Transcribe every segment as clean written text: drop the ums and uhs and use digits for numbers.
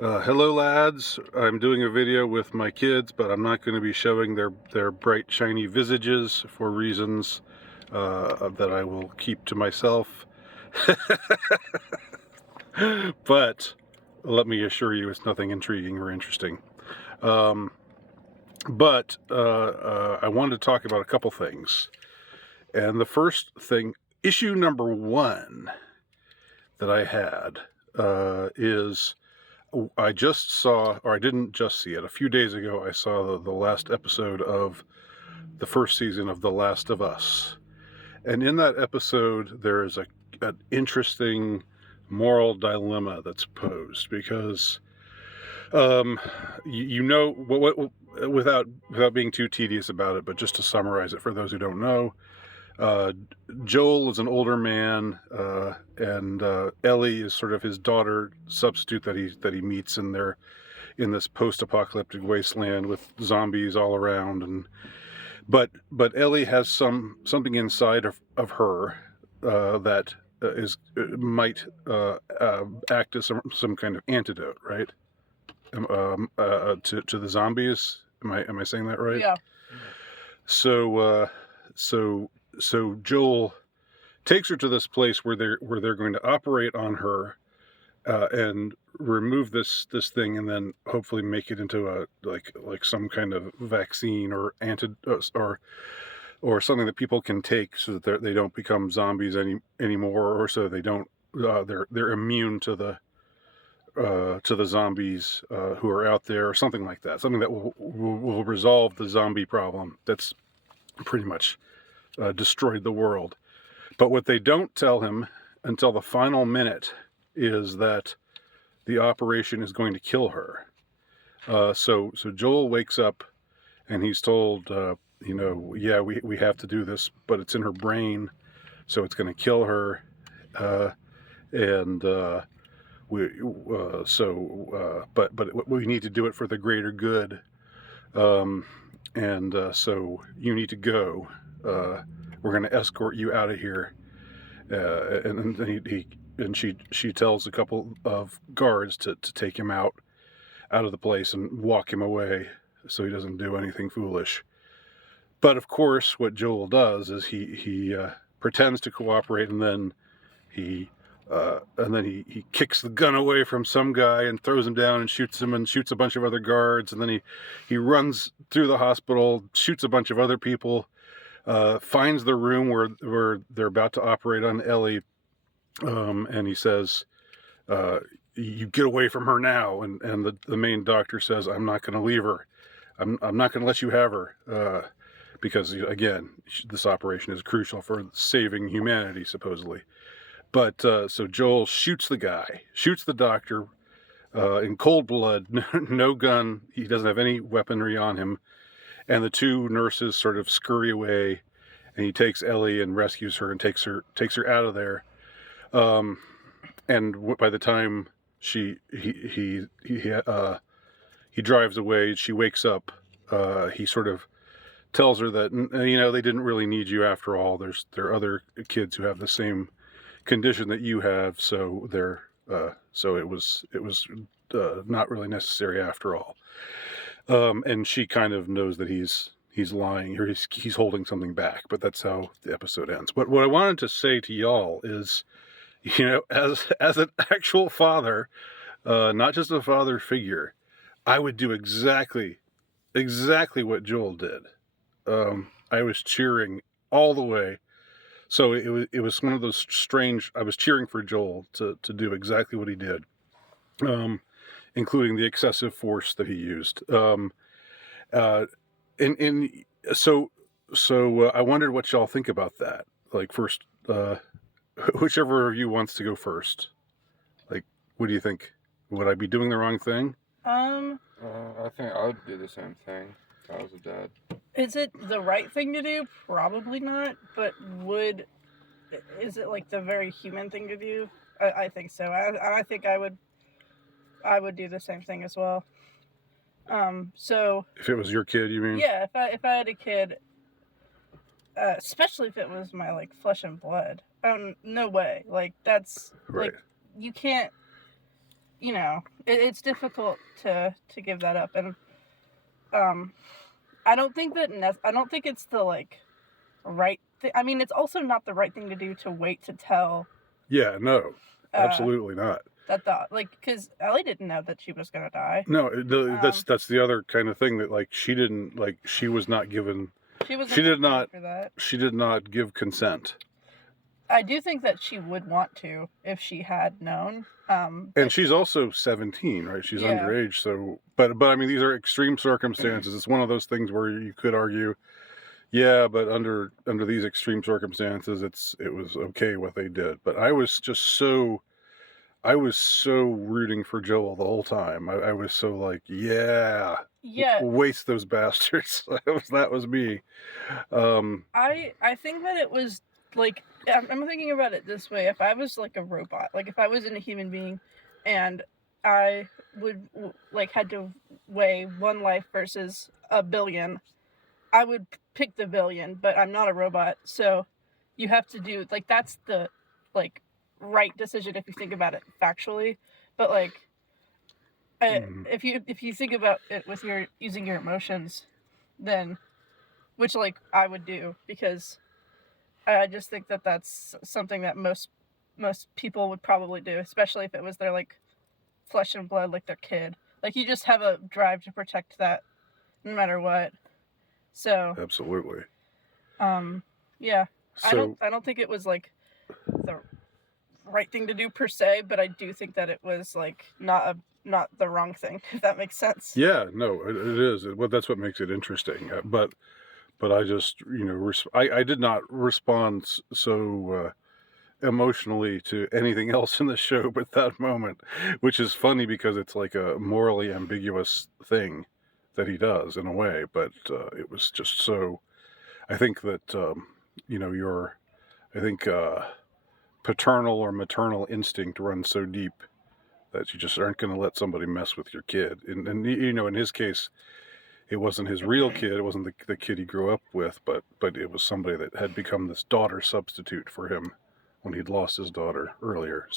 Hello lads, I'm doing a video with my kids, but I'm not going to be showing their bright shiny visages for reasons that I will keep to myself. But let me assure you it's nothing intriguing or interesting. Um, but I wanted to talk about a couple things. And the first thing, issue number one that I had is I just saw, or I didn't just see it, a few days ago I saw the last episode of the first season of The Last of Us. And in that episode, there is an interesting moral dilemma that's posed because, um, without being too tedious about it, but just to summarize it for those who don't know, uh, Joel is an older man, and Ellie is sort of his daughter substitute that he meets in this post-apocalyptic wasteland with zombies all around. And but Ellie has something inside of her that might act as some kind of antidote, right? To the zombies. Am I saying that right? Yeah. So so Joel takes her to this place where they're going to operate on her and remove this thing, and then hopefully make it into a like some kind of vaccine or or something that people can take so that they don't become zombies anymore, or so they don't they're immune to the zombies who are out there, or something like that. Something that will resolve the zombie problem that's pretty much destroyed the world. But what they don't tell him until the final minute is that the operation is going to kill her. So Joel wakes up and he's told, yeah, we have to do this, but it's in her brain, so it's going to kill her. And but we need to do it for the greater good. So you need to go. We're going to escort you out of here. And then she tells a couple of guards to take him out of the place and walk him away so he doesn't do anything foolish. But of course, what Joel does is he pretends to cooperate, and then he kicks the gun away from some guy and throws him down and shoots him, and shoots a bunch of other guards, and then he runs through the hospital, shoots a bunch of other people, finds the room where they're about to operate on Ellie, and he says, you get away from her now. And the main doctor says, I'm not going to leave her. I'm not going to let you have her, because again, this operation is crucial for saving humanity, supposedly. But so Joel shoots the doctor in cold blood, no gun. He doesn't have any weaponry on him. And the two nurses sort of scurry away, and he takes Ellie and rescues her and takes her out of there. And by the time he drives away, she wakes up. He sort of tells her that they didn't really need you after all. There are other kids who have the same condition that you have, so it was not really necessary after all. And she kind of knows that he's lying, or he's holding something back. But that's how the episode ends. But what I wanted to say to y'all is, as an actual father, not just a father figure, I would do exactly what Joel did. I was cheering all the way. So it was one of those strange. I was cheering for Joel to do exactly what he did, including the excessive force that he used. So I wondered what y'all think about that. Like, first, whichever of you wants to go first. Like, what do you think? Would I be doing the wrong thing? I think I would do the same thing if I was a dad. Is it the right thing to do? Probably not. But is it like the very human thing to do? I think so. I think I would do the same thing as well. So if it was your kid, you mean? Yeah, if I had a kid, especially if it was my like flesh and blood. No way. Like that's right. Like you can't. you know, it's difficult to give that up, and um, I don't think that I don't think it's the like right. I mean, it's also not the right thing to do to wait to tell Yeah, no, uh absolutely not. that the like because Ellie didn't know that she was gonna die. No, Um, that's the other kind of thing that like she didn't like she was not given she she wasn't did prepared not for that. she did not give consent. I do think that she would want to if she had known. And But she's also 17, right? She's yeah, underage, so but I mean these are extreme circumstances. It's one of those things where you could argue, yeah, but under these extreme circumstances it was okay what they did. But I was so rooting for Joel the whole time. I was so like, yeah, yeah. waste those bastards. That was me. I think that it was like I'm thinking about it this way. If I was like a robot, like if I wasn't a human being, and I would like had to weigh one life versus a billion, I would pick the billion. But I'm not a robot, so you have to do like that's the like right decision if you think about it factually. But like Mhm. if you think about it with your using your emotions, then which like I would do because I just think that that's something that most people would probably do, especially if it was their like flesh and blood, like their kid. Like you just have a drive to protect that no matter what. So, Absolutely. yeah, So I don't think it was like the right thing to do per se, but I do think that it was like not the wrong thing, if that makes sense. yeah, no, it is. Well, that's what makes it interesting. But I just I did not respond so emotionally to anything else in the show but that moment, which is funny because it's like a morally ambiguous thing that he does in a way. But it was just so. I think that your I think paternal or maternal instinct runs so deep that you just aren't going to let somebody mess with your kid. And in his case, it wasn't his real kid. It wasn't the kid he grew up with, but it was somebody that had become this daughter substitute for him when he'd lost his daughter earlier.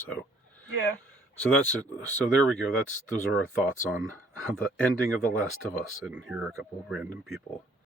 Yeah. So that's it. So there we go. Those are our thoughts on the ending of The Last of Us. And here are a couple of random people.